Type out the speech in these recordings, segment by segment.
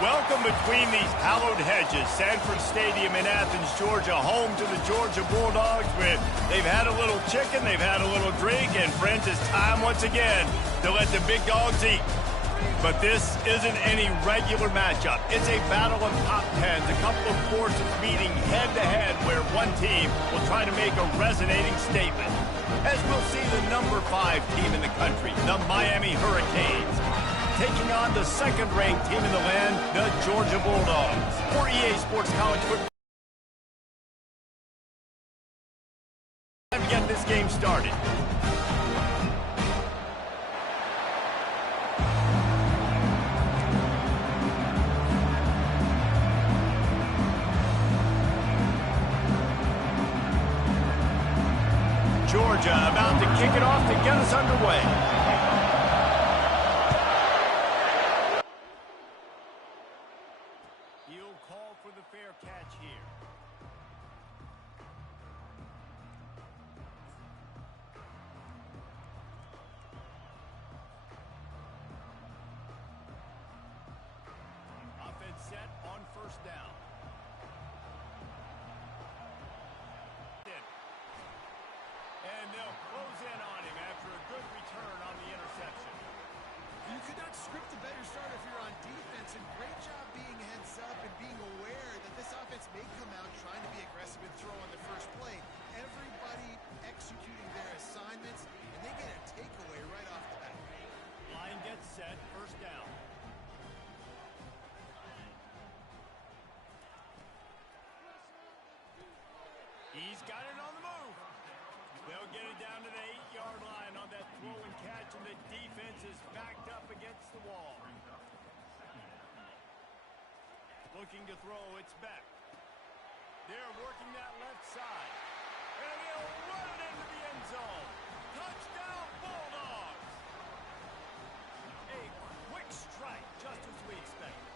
Welcome between these hallowed hedges. Sanford Stadium in Athens, Georgia, home to the Georgia Bulldogs. They've had a little chicken, they've had a little drink, and friends, it's time once again to let the big dogs eat. But this isn't any regular matchup. It's a battle of top tens, a couple of forces meeting head-to-head where one team will try to make a resonating statement. As we'll see the number 5 team in the country, the Miami Hurricanes, taking on the second-ranked team in the land, the Georgia Bulldogs. For EA Sports College Football, time to get this game started. Georgia about to kick it off to get us underway. He'll call for the fair catch here. Offense set on first down. And they'll close in on him after a good return on the interception. You could not script a better start if you're on defense, and great job being heads up and being aware that this offense may come out trying to be aggressive and throw on the first play. Everybody executing their assignments, and they get a takeaway right off the bat. Line gets set, first down. He's got it on the move. They'll get it down to the 8-yard line on that throw and catch, and the defense is backed up against the wall. Looking to throw, it's Beck. They're working that left side. And he'll run it into the end zone. Touchdown, Bulldogs! A quick strike, just as we expected.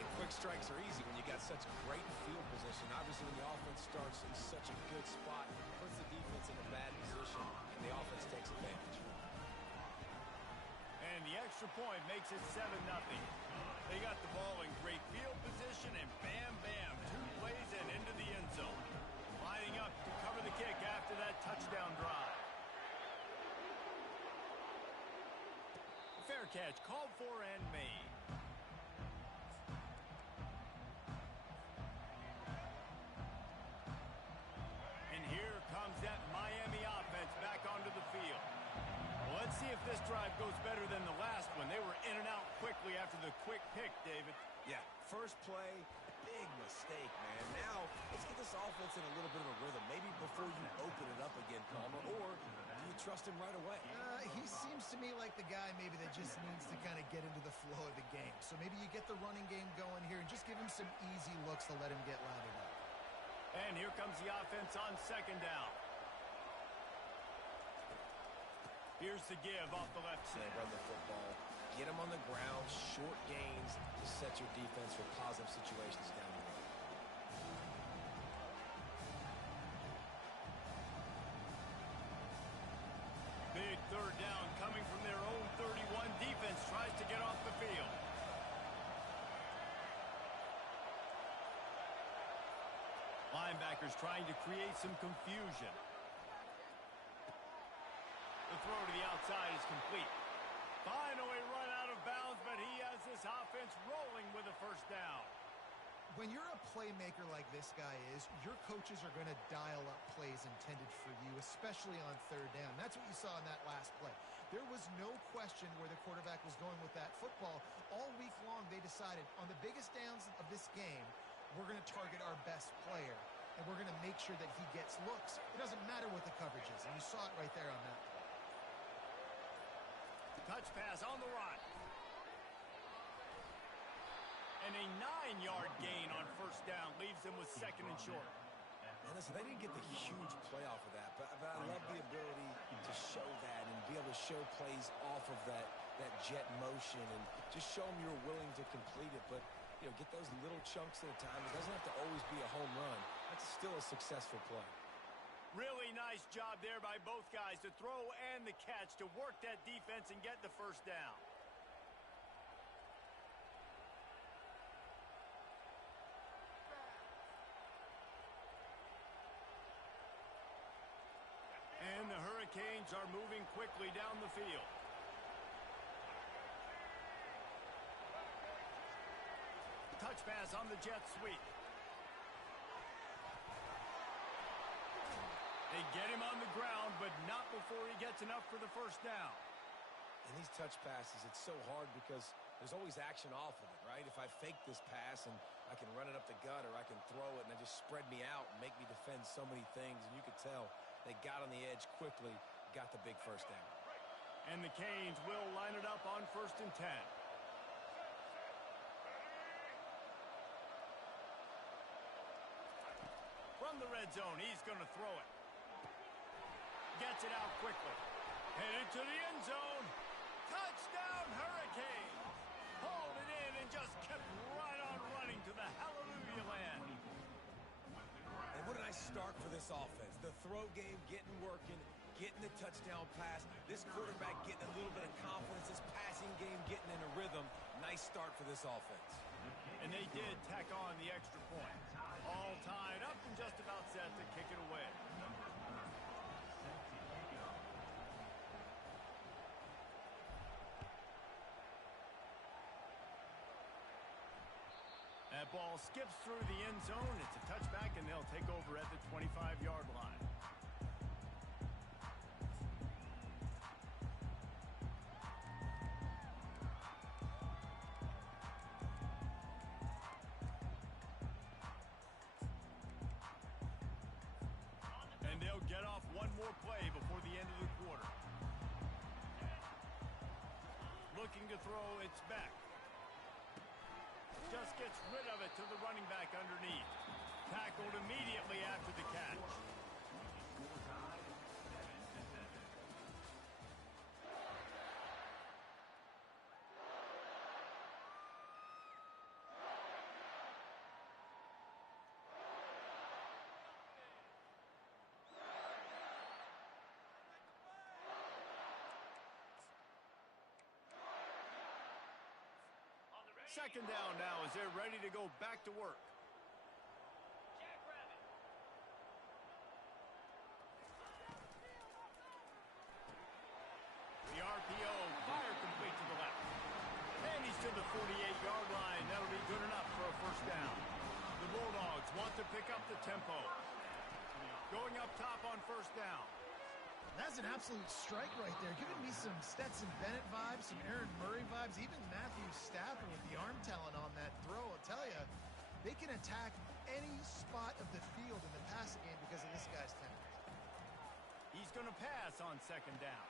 And quick strikes are easy when you got such great field position. Obviously, when the offense starts in such a good spot, it puts the defense in a bad position, and the offense takes advantage. And the extra point makes it 7-0. They got the ball in great field position, and bam, bam, 2 plays and into the end zone. Lining up to cover the kick after that touchdown drive. Fair catch called for and made. And here comes that Miami offense back onto the field. Well, let's see if this drive goes better than the last one. They were in and out quickly after the quick pick, David. Yeah, first play, big mistake, man. Now, let's get this offense in a little bit of a rhythm. Maybe before you open it up again, Palmer, or do you trust him right away? He seems to me like the guy maybe that just needs to kind of get into the flow of the game. So maybe you get the running game going here and just give him some easy looks to let him get lathered up. And here comes the offense on second down. Here's the give off the left side. Run the football. Get them on the ground, short gains to set your defense for positive situations down the road. Big third down coming from their own 31. Defense tries to get off the field. Linebackers trying to create some confusion. The throw to the outside is complete. Finally run out of bounds, but he has this offense rolling with a first down. When you're a playmaker like this guy is, your coaches are going to dial up plays intended for you, especially on third down. That's what you saw in that last play. There was no question where the quarterback was going with that football. All week long, they decided on the biggest downs of this game, we're going to target our best player, and we're going to make sure that he gets looks. It doesn't matter what the coverage is, and you saw it right there on that play. Touch pass on the run. And a 9-yard gain on first down leaves them with second and short. And listen, they didn't get the huge play off of that, but I love the ability to show that and be able to show plays off of that jet motion and just show them you're willing to complete it. But, you know, get those little chunks at a time. It doesn't have to always be a home run. That's still a successful play. Really nice job there by both guys to throw and the catch to work that defense and get the first down. Canes are moving quickly down the field. Touch pass on the jet sweep. They get him on the ground, but not before he gets enough for the first down. And these touch passes, it's so hard because there's always action off of it, right? If I fake this pass and I can run it up the gut or I can throw it and it just spread me out and make me defend so many things. And you could tell they got on the edge quickly, got the big first down. And the Canes will line it up on 1st and 10. From the red zone, he's going to throw it. Gets it out quickly. Headed to the end zone. Touchdown, Hurricanes! Hauled it in and just kept right on running to the hallelujah land. And what a nice start for this offense. The throw game getting working, getting the touchdown pass. This quarterback getting a little bit of confidence. This passing game getting in a rhythm. Nice start for this offense. And they did tack on the extra point. All tied up and just about set to kick it away. That ball skips through the end zone. It's a touchback, and they'll take over at the 25-yard line. And they'll get off one more play before the end of the quarter. Looking to throw, it's back. Just gets rid of it to the running back underneath. Tackled immediately after the catch. Second down now as they're ready to go back to work. The RPO, fire complete to the left. And he's to the 48-yard line. That'll be good enough for a first down. The Bulldogs want to pick up the tempo. Going up top on first down. That's an absolute strike right there. Giving me some Stetson Bennett vibes, some Aaron Murray vibes, even Matthew Stafford with the arm talent on that throw. I'll tell you, they can attack any spot of the field in the passing game because of this guy's talent. He's going to pass on second down.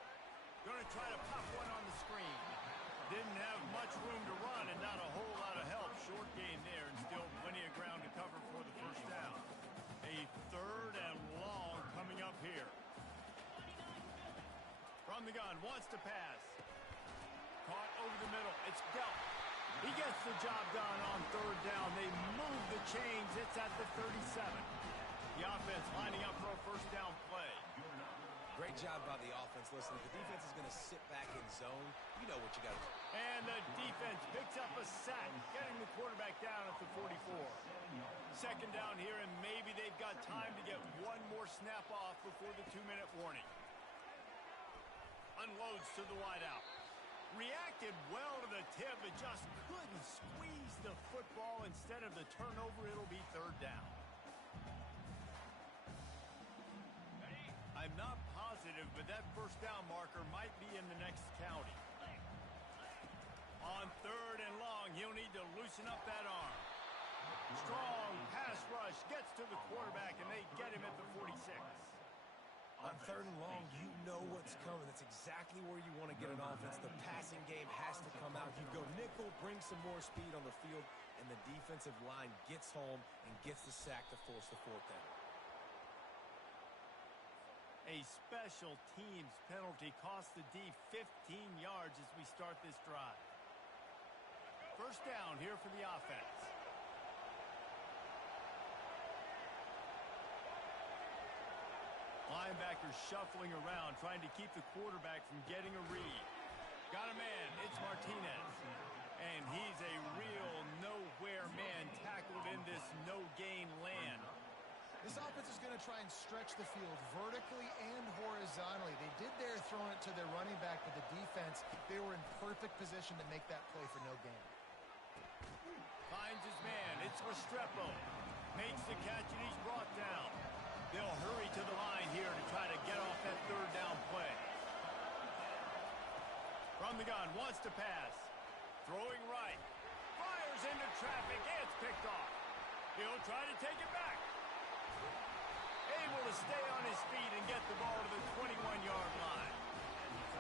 Going to try to pop one on the screen. Didn't have much room to run and not a whole lot of help. Short game there and still plenty of ground to cover for the first down. A third and long coming up here. From the gun, wants to pass. Caught over the middle. It's dealt. He gets the job done on third down. They move the chains. It's at the 37. The offense lining up for a first down play. Great job by the offense. Listen, if the defense is going to sit back in zone, you know what you got to do. And the defense picks up a sack, getting the quarterback down at the 44. Second down here, and maybe they've got time to get one more snap off before the 2-minute warning. Unloads to the wideout. Reacted well to the tip, but just couldn't squeeze the football. Instead of the turnover, it'll be third down. I'm not positive, but that first down marker might be in the next county. On third and long, he'll need to loosen up that arm. Strong pass rush gets to the quarterback, and they get him at the 46. On third and long, you know what's coming. That's exactly where you want to get an offense. The passing game has to come out. You go nickel, bring some more speed on the field, and the defensive line gets home and gets the sack to force the fourth down. A special teams penalty cost the D 15 yards as we start this drive. First down here for the offense. Linebackers shuffling around, trying to keep the quarterback from getting a read. Got a man, it's Martinez. And he's a real nowhere man tackled in this no-gain land. This offense is going to try and stretch the field vertically and horizontally. They did there throwing it to their running back, but the defense, they were in perfect position to make that play for no gain. Finds his man. It's Restrepo. Makes the catch, and he's brought down. They'll hurry to the line here to try to get off that third down play. From the gun, wants to pass. Throwing right. Fires into traffic. It's picked off. He'll try to take it back. Able to stay on his feet and get the ball to the 21-yard line.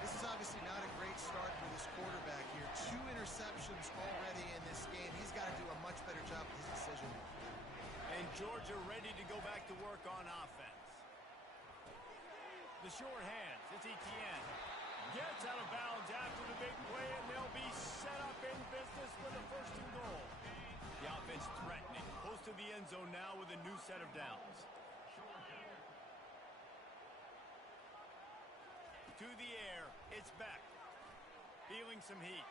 This is obviously not a great start for this quarterback here. 2 interceptions already in this game. He's got to do a much better job with his decision. And Georgia ready to go back to work on offense. The short hands. It's Etienne. Gets out of bounds after the big play, and they'll be set up in business with a 1st and goal. The offense threatening. Close to the end zone now with a new set of downs. To the air, it's Beck. Feeling some heat.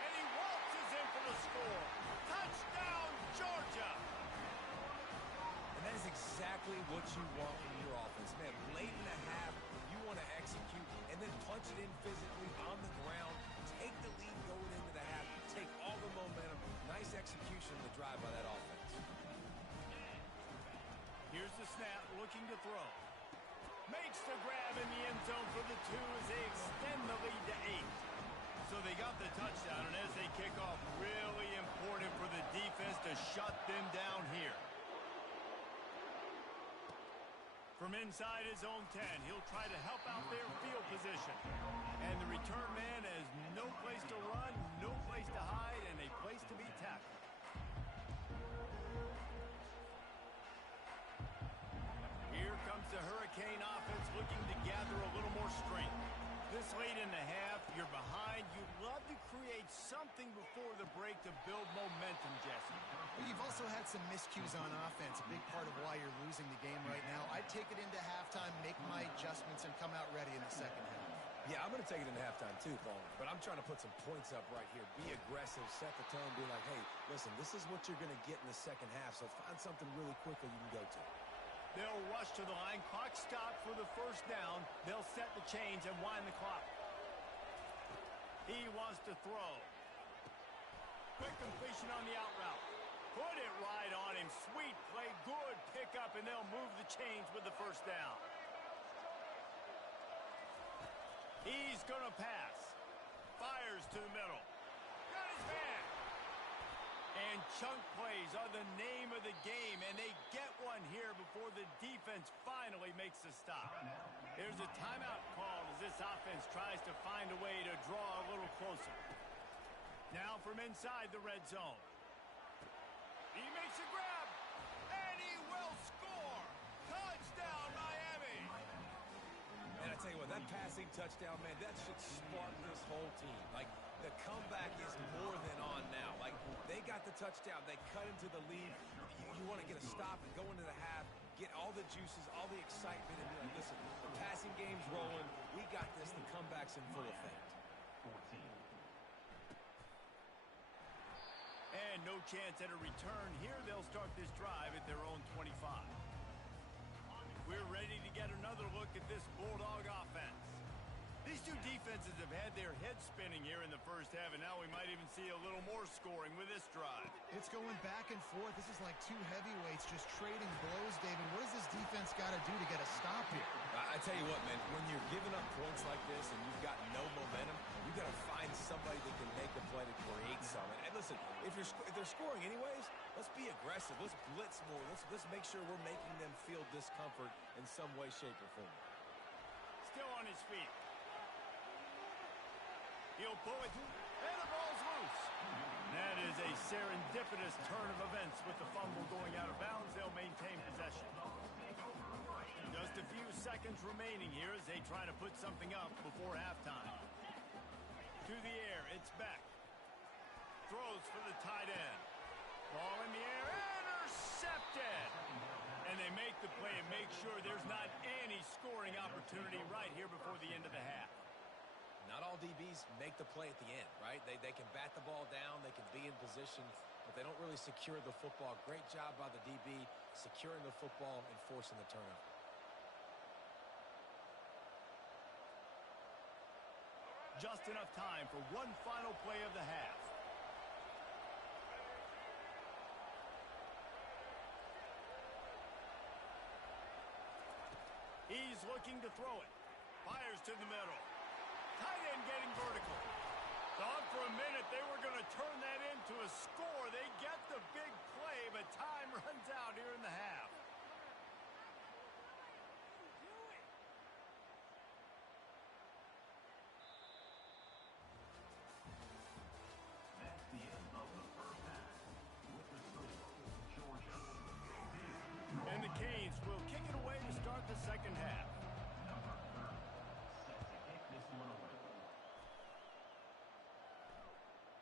And he waltzes in for the score. Touchdown, Georgia! And that is exactly what you want from your offense. Man, late in the half, you want to execute and then punch it in physically on the ground. Take the lead going into the half. Take all the momentum. Nice execution of the drive by that offense. Here's the snap, looking to throw. Makes the grab in the end zone for the 2 as they extend the lead to 8. So they got the touchdown, and as they kick off, really important for the defense to shut them down here. From inside his own 10, he'll try to help out their field position. And the return man has no place to run, no place to hide, and a place to be tackled. Here comes the Hurricane offense looking to gather a little more strength. This late in the half, you're behind. You'd love to create something before the break to build momentum, Jesse. Well, you've also had some miscues on offense, a big part of why you're losing the game right now. I'd take it into halftime, make my adjustments, and come out ready in the second half. Yeah, I'm going to take it into halftime too, Paul. But I'm trying to put some points up right here. Be aggressive, set the tone, be like, hey, listen, this is what you're going to get in the second half, so find something really quickly you can go to. They'll rush to the line. Clock stopped for the 1st down. They'll set the chains and wind the clock. He wants to throw. Quick completion on the out route. Put it right on him. Sweet play. Good pickup, and they'll move the chains with the 1st down. He's going to pass. Fires to the middle. Got his man. And chunk plays are the name of the game, and they get one here before the defense finally makes a stop. There's a timeout called as this offense tries to find a way to draw a little closer. Now from inside the red zone. He makes a grab, and he will score. Touchdown, Miami. And I tell you what, that passing touchdown, man, that should spark this whole team. Like, the comeback is more than on now. Like, they got the touchdown. They cut into the lead. You want to get a stop and go into the half, get all the juices, all the excitement, and be like, listen, the passing game's rolling. We got this. The comeback's in full effect. And no chance at a return here. They'll start this drive at their own 25. We're ready to get another look at this Bulldog offense. These two defenses have had their heads spinning here in the 1st half, and now we might even see a little more scoring with this drive. It's going back and forth. This is like 2 heavyweights just trading blows, David. What does this defense got to do to get a stop here? I tell you what, man, when you're giving up points like this and you've got no momentum, you've got to find somebody that can make a play to create something. And listen, if they're scoring anyways, let's be aggressive. Let's blitz more. Let's make sure we're making them feel discomfort in some way, shape, or form. Still on his feet. He'll pull it, and the ball's loose. That is a serendipitous turn of events with the fumble going out of bounds. They'll maintain possession. Just a few seconds remaining here as they try to put something up before halftime. To the air, it's Beck. Throws for the tight end. Ball in the air, intercepted. And they make the play and make sure there's not any scoring opportunity right here before the end of the half. Not all DBs make the play at the end, right? They can bat the ball down. They can be in position. but they don't really secure the football. Great job by the DB securing the football and forcing the turnover. Just enough time for one final play of the half. He's looking to throw it. Fires to the middle. Tight end getting vertical. Thought for a minute they were going to turn that into a score. They get the big play, but time runs out here in the half. And the Canes will kick it away to start the second half.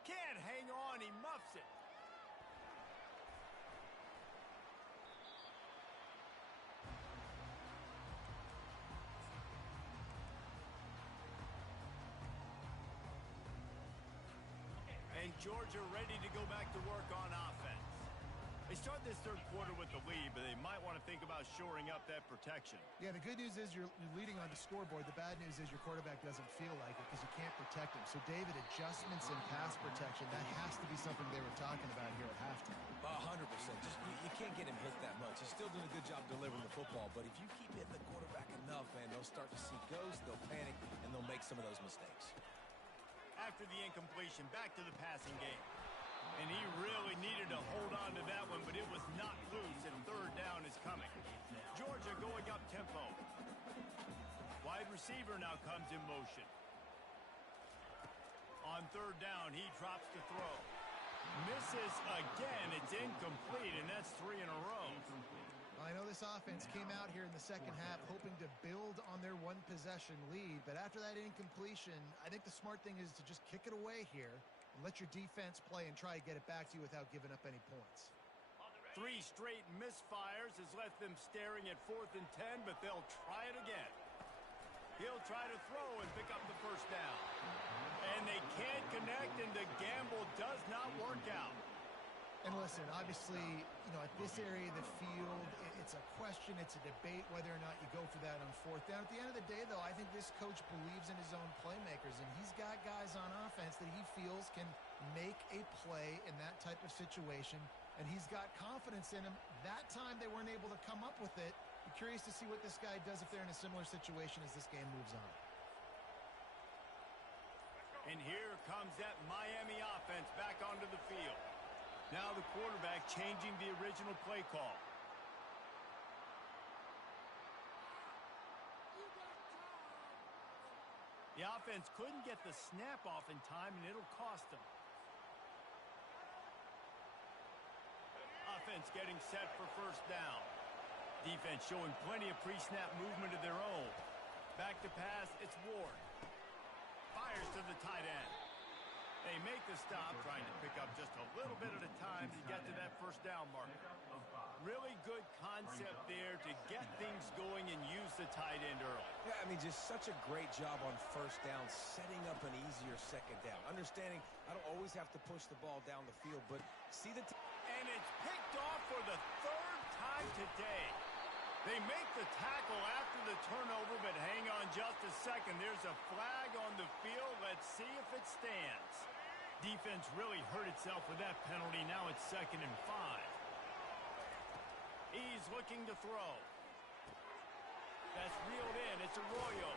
Can't hang on, he muffs it. And Georgia ready to go back to work on offense. They start this third quarter with the lead, but they might want to think about shoring up that protection. Yeah, the good news is you're leading on the scoreboard. The bad news is your quarterback doesn't feel like it because you can't protect him. So, David, adjustments in pass protection, that has to be something they were talking about here at halftime. 100%. Just you can't get him hit that much. He's still doing a good job delivering the football, but if you keep hitting the quarterback enough, man, they'll start to see ghosts, they'll panic, and they'll make some of those mistakes. After the incompletion, back to the passing game. And he really needed to hold on to that one, but it was not loose, and third down is coming. Georgia going up tempo. Wide receiver now comes in motion. On third down, he drops to throw. Misses again. It's incomplete, and that's 3 in a row. I know this offense came out here in the second half hoping to build on their one-possession lead, but after that incompletion, I think the smart thing is to just kick it away here and let your defense play and try to get it back to you without giving up any points. 3 straight misfires has left them staring at 4th and 10, but they'll try it again. He'll try to throw and pick up the first down. And they can't connect, and the gamble does not work out. And listen, obviously, at this area of the field, it's a question, it's a debate whether or not you go for that on 4th down. At the end of the day, though, I think this coach believes in his own playmakers, and he's got guys on offense that he feels can make a play in that type of situation, and he's got confidence in him. That time they weren't able to come up with it. Be curious to see what this guy does if they're in a similar situation as this game moves on. And here comes that Miami offense back onto the field. Now the quarterback changing the original play call. The offense couldn't get the snap off in time, and it'll cost them. Offense getting set for first down. Defense showing plenty of pre-snap movement of their own. Back to pass, it's Ward. Fires to the tight end. They make the stop, trying to pick up just a little bit at a time to get to that first down marker. Really good concept there to get things going and use the tight end early. Yeah, I mean, just such a great job on first down, setting up an easier second down. Understanding I don't always have to push the ball down the field, but see the... And it's picked off for the 3rd time today. They make the tackle after the turnover, but hang on just a second. There's a flag on the field. Let's see if it stands. Defense really hurt itself with that penalty. Now it's 2nd and 5. He's looking to throw. That's reeled in. It's Arroyo.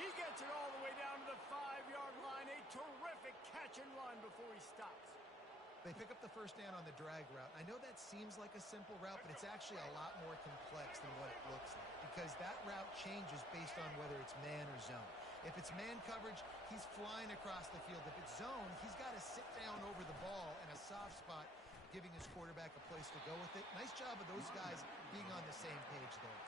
He gets it all the way down to the 5-yard line. A terrific catch and run before he stops. They pick up the first down on the drag route. I know that seems like a simple route, but it's actually a lot more complex than what it looks like because that route changes based on whether it's man or zone. If it's man coverage, he's flying across the field. If it's zone, he's got to sit down over the ball in a soft spot, giving his quarterback a place to go with it. Nice job of those guys being on the same page there.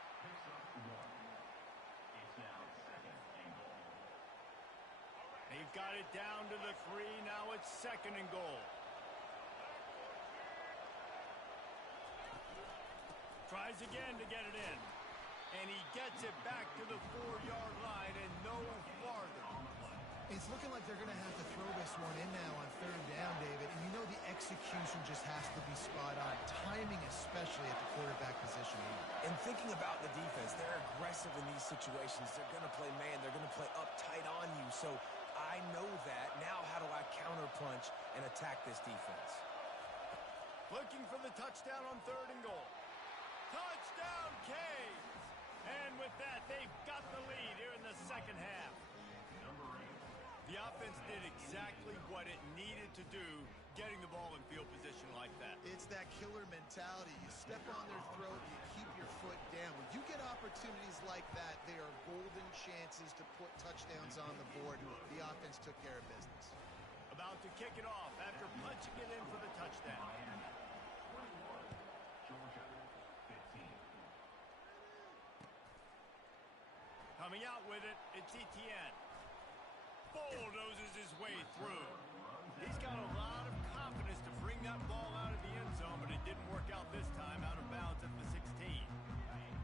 They've got it down to the 3. Now it's 2nd and goal. Tries again to get it in. And he gets it back to the 4-yard line and no farther. It's looking like they're going to have to throw this one in now on third down, David. And you know the execution just has to be spot on. Timing especially at the quarterback position. And thinking about the defense, they're aggressive in these situations. They're going to play man. They're going to play up tight on you. So I know that. Now how do I counterpunch and attack this defense? Looking for the touchdown on 3rd and goal. Touchdown, Canes! And with that, they've got the lead here in the second half. The offense did exactly what it needed to do, getting the ball in field position like that. It's that killer mentality. You step on their throat, you keep your foot down. When you get opportunities like that, they are golden chances to put touchdowns on the board. The offense took care of business. About to kick it off after punching it in for the touchdown. Coming out with it, it's Etienne. Bulldozes his way through. He's got a lot of confidence to bring that ball out of the end zone, but it didn't work out this time, out of bounds at the 16.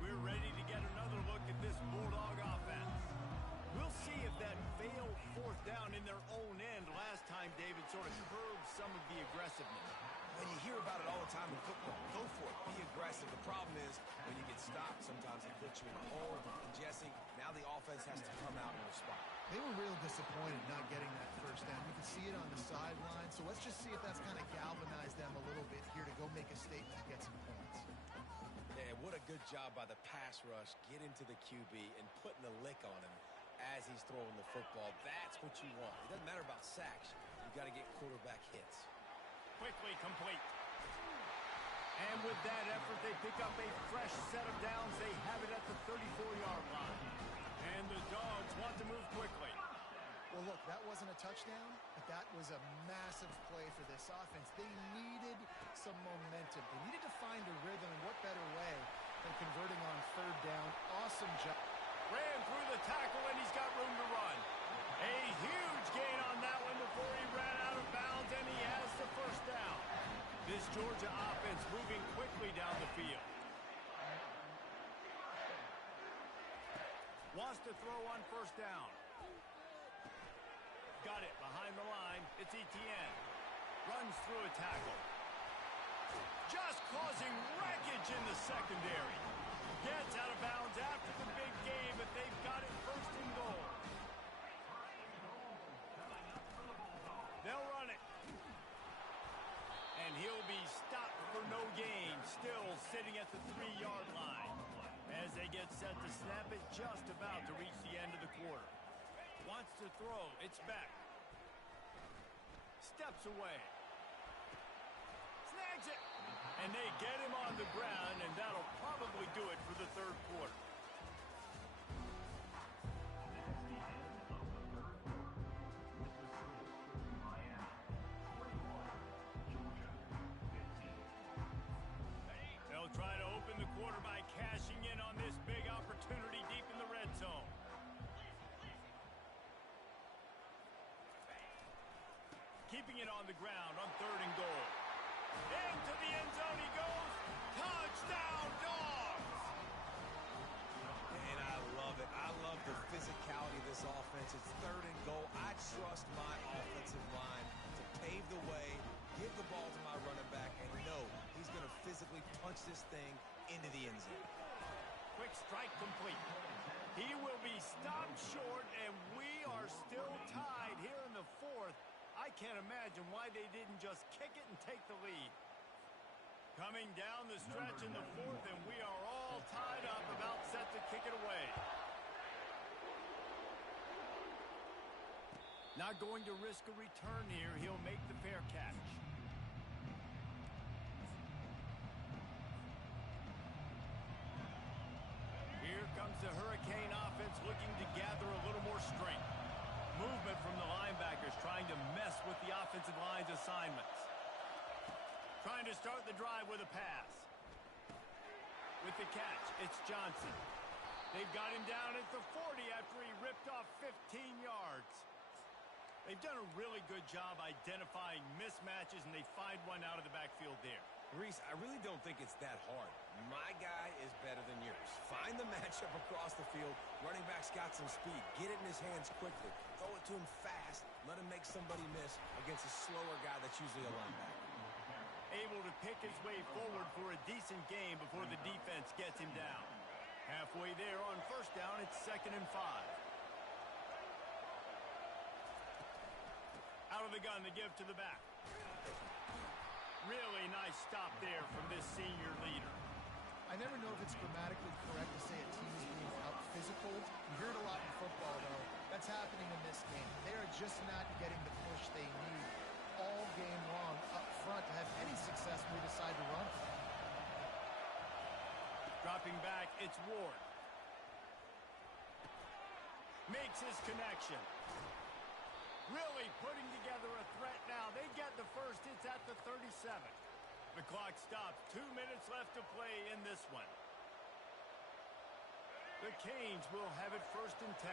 We're ready to get another look at this Bulldog offense. We'll see if that failed 4th down in their own end last time, David, sort of curbed some of the aggressiveness. When you hear about it all the time in football, go for it. Be aggressive. The problem is when you get stopped, sometimes it puts you in a hole. And Jesse, now the offense has to come out and respond. They were real disappointed not getting that 1st down. You can see it on the sideline. So let's just see if that's kind of galvanized them a little bit here to go make a statement and get some points. Yeah, what a good job by the pass rush. Get into the QB and putting the lick on him as he's throwing the football. That's what you want. It doesn't matter about sacks. You got to get quarterback hits. Quickly complete. And with that effort, they pick up a fresh set of downs. They have it at the 34-yard line. And the Dogs want to move quickly. Well, look, that wasn't a touchdown, but that was a massive play for this offense. They needed some momentum. They needed to find a rhythm, and what better way than converting on 3rd down. Awesome job. Ran through the tackle, and he's got room to run. A huge gain on that one before he ran out of bounds, and he has the 1st down. This Georgia offense moving quickly down the field. Wants to throw on 1st down. Got it behind the line. It's Etienne. Runs through a tackle. Just causing wreckage in the secondary. Gets out of bounds after the big game, but they've got it 1st and goal. They'll run it. And he'll be stopped for no gain, still sitting at the 3-yard line. As they get set to snap it, just about to reach the end of the quarter. Wants to throw. It's back. Steps away. Snags it. And they get him on the ground, and that'll probably do it for the 3rd quarter. They'll try to open the quarter by cashing in on this big opportunity deep in the red zone. Keeping it on the ground on 3rd and goal. Into the end zone he goes. Touchdown, Dogs! And I love it. I love the physicality of this offense. It's 3rd and goal. I trust my offensive line to pave the way, give the ball to my running back, and know he's going to physically punch this thing into the end zone. Quick strike complete. He will be stopped short, and we are still tied here in the 4th. I can't imagine why they didn't just kick it and take the lead. Coming down the stretch in the 4th, and we are all tied up, about set to kick it away. Not going to risk a return here. He'll make the fair catch. Here comes the Hurricane offense looking to gather a little more strength. Movement from the linebackers trying to mess with the offensive line's assignments. Trying to start the drive with a pass. With the catch, it's Johnson. They've got him down at the 40 after he ripped off 15 yards. They've done a really good job identifying mismatches, and they find one out of the backfield there. Reese, I really don't think it's that hard. My guy is better than yours. Find the matchup across the field. Running back's got some speed. Get it in his hands quickly. Throw it to him fast. Let him make somebody miss against a slower guy that's usually a linebacker. Able to pick his way forward for a decent game before the defense gets him down. Halfway there on first down, it's 2nd and 5. Out of the gun, the give to the back. Really nice stop there from this senior leader. I never know if it's grammatically correct to say a team is being out-physical. You hear it a lot in football, though. That's happening in this game. They are just not getting the push they need all game long up front to have any success when they decide to run. Dropping back, it's Ward. Makes his connection. Really putting together a threat now. They get the first. It's at the 37. The clock stops. 2 minutes left to play in this one. The Canes will have it 1st and 10.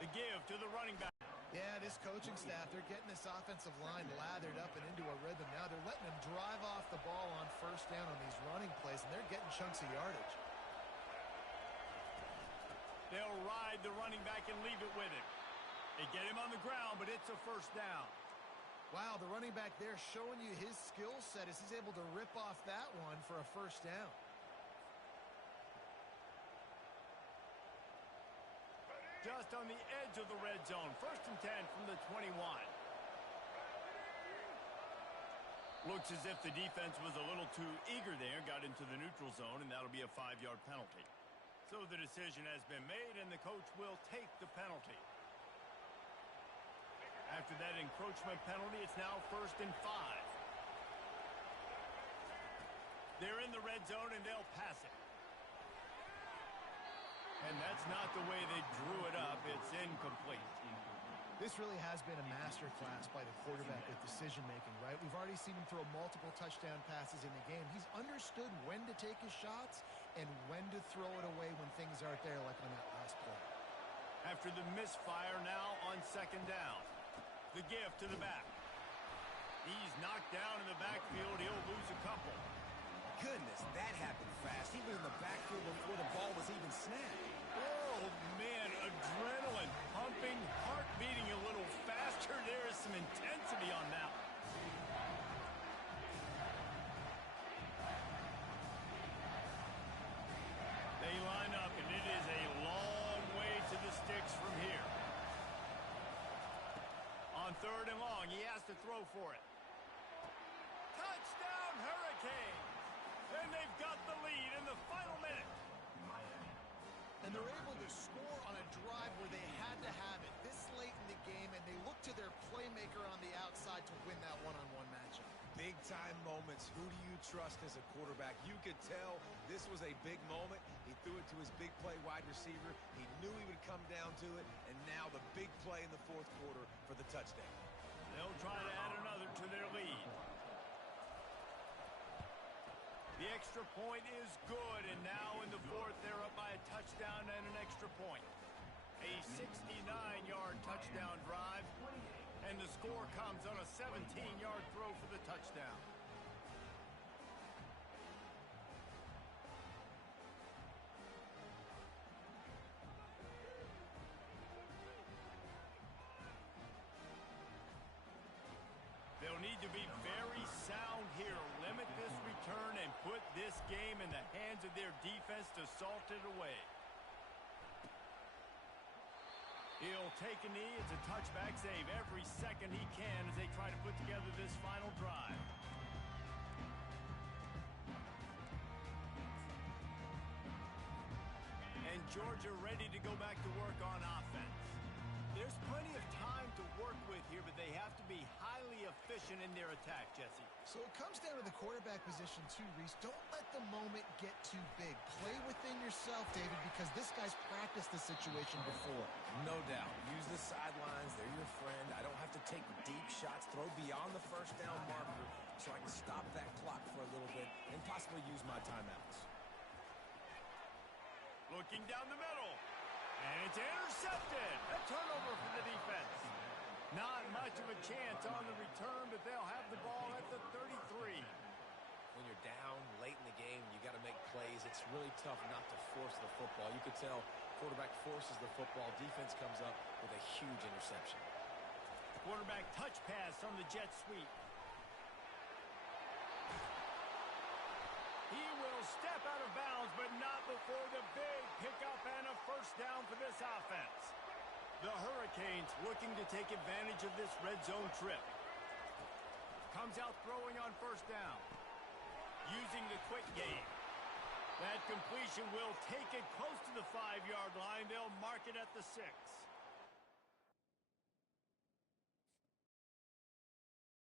The give to the running back. Yeah, this coaching staff, they're getting this offensive line lathered up and into a rhythm. Now they're letting them drive off the ball on first down on these running plays, and they're getting chunks of yardage. They'll ride the running back and leave it with him. They get him on the ground, but it's a first down. Wow, the running back there showing you his skill set as he's able to rip off that one for a first down. Just on the edge of the red zone. 1st and 10 from the 21. Looks as if the defense was a little too eager there, got into the neutral zone, and that'll be a 5-yard penalty. So the decision has been made, and the coach will take the penalty. After that encroachment penalty, it's now 1st and 5. They're in the red zone, and they'll pass it. And that's not the way they drew it up. It's incomplete. This really has been a masterclass by the quarterback with decision-making, right? We've already seen him throw multiple touchdown passes in the game. He's understood when to take his shots and when to throw it away when things aren't there, like on that last play. After the misfire, now on 2nd down. The give to the back. He's knocked down in the backfield. He'll lose a couple. Goodness, that happened fast. He was in the backfield before the ball was even snapped. Oh, man, adrenaline pumping, heart beating a little faster. There is some intensity on that one. They line up, and it is a long way to the sticks from here. On 3rd and long, he has to throw for it. Touchdown, Hurricanes! And they've got the lead in the final minute. And they're able to score on a drive where they had to have it this late in the game, and they look to their playmaker on the outside to win that one-on-one matchup. Big-time moments. Who do you trust as a quarterback? You could tell this was a big moment. He threw it to his big play wide receiver. He knew he would come down to it, and now the big play in the 4th quarter for the touchdown. They'll try to add another to their lead. The extra point is good, and now in the 4th, they're up by a touchdown and an extra point. A 69-yard touchdown drive, and the score comes on a 17-yard throw for the touchdown. They'll need to be very sound here, limit this return, and put this game in the hands of their defense to salt it away. He'll take a knee. It's a touchback save every second he can as they try to put together this final drive. And Georgia ready to go back to work on offense. There's plenty of time to work with here, but they have to be highly efficient in their attack, Jesse. So it comes down to the quarterback position too, Reese. Don't let the moment get too big. Play within yourself, David, because this guy's practiced the situation before. No doubt. Use the sidelines. They're your friend. I don't have to take deep shots. Throw beyond the first down marker so I can stop that clock for a little bit and possibly use my timeouts. Looking down the middle. And it's intercepted. A turnover for the defense. Not much of a chance on the return, but they'll have the ball at the 33. When you're down late in the game, you got to make plays. It's really tough not to force the football. You could tell quarterback forces the football. Defense comes up with a huge interception. Quarterback touch pass on the jet sweep. He will step out of bounds, but not before the big pickup and a first down for this offense. The Hurricanes looking to take advantage of this red zone trip. Comes out throwing on first down. Using the quick game. That completion will take it close to the 5-yard line. They'll mark it at the 6.